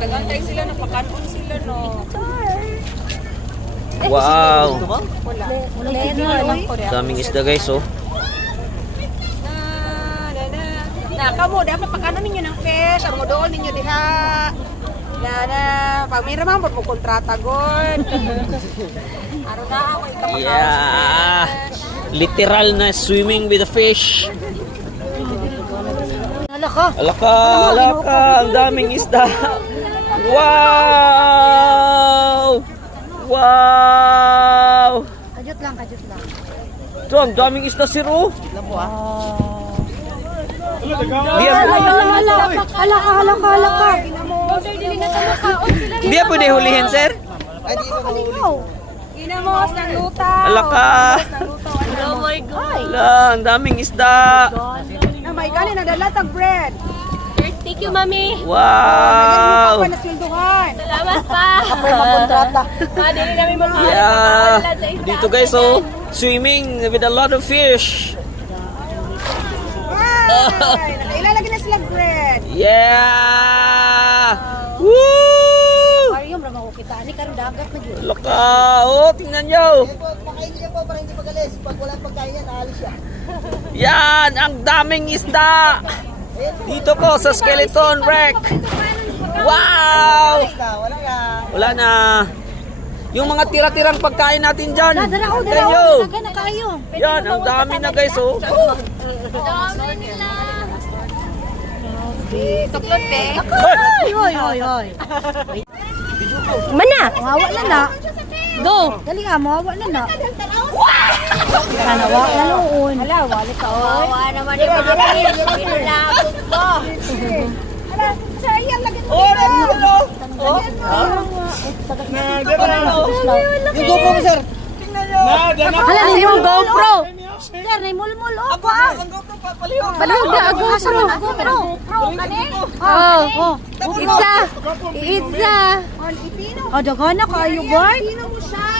Nagantay sila, napakanon sila, no? Wow! Wala. Daming isda guys, oh. Kamo, dapat pakanon ninyo ng fish. Ang doon ninyo diha. Pag may ramang po kontrata, God. Araw na ako, ikaw Yeah! Literal na swimming with the fish. Alaka, alaka, ang daming isda. Wow! Wow! Kajut lang. Ito, ang daming isda, sir, oh. Halaka. Hindi pwede hulihin, sir? Ginamos ng luta. Alaka! Oh my God. Ala, ang daming isda. Na may galing nadala tag bread. Thank you, Mami. Wow! Ako na swelduhan. Salamat pa. Makontrata. Madali namin magkakaroon. Yeah! Dito guys, oh. Swimming with a lot of fish. Ay, nakailalagay na sila bread. Yeah! Woo! Ayun, ramang ko kita. Ani karon dagat na gyud. Laka! Oh, tingnan nyo! Pakain niyo po para hindi magalis. Pag walang pagkain yan, aalis siya. Yan! Ang daming isda! Dito po sa Skeleton Wreck! Wow! Wala ka. Wala na! Yung mga tira-tirang pagkain natin dyan! Dara Tingnan nyo! na kayo. Yan! Ang dami na guys, oh! Dami nila. Tuklot, be. Hoy. Mana? Mawa na. Go. Dali nga, mawa na. Kana wa laloon. Hala, wali ka oy. Kawawa naman yung mga pinulabog ko. Oh! Yung GoPro mo, sir. Hala, ni yung GoPro. Sir, ni mulmul o pa. Balog na ako sa GoPro. Oh. Itza. Ipino. Oh, dagana kayo, boy. Ipino mo siya.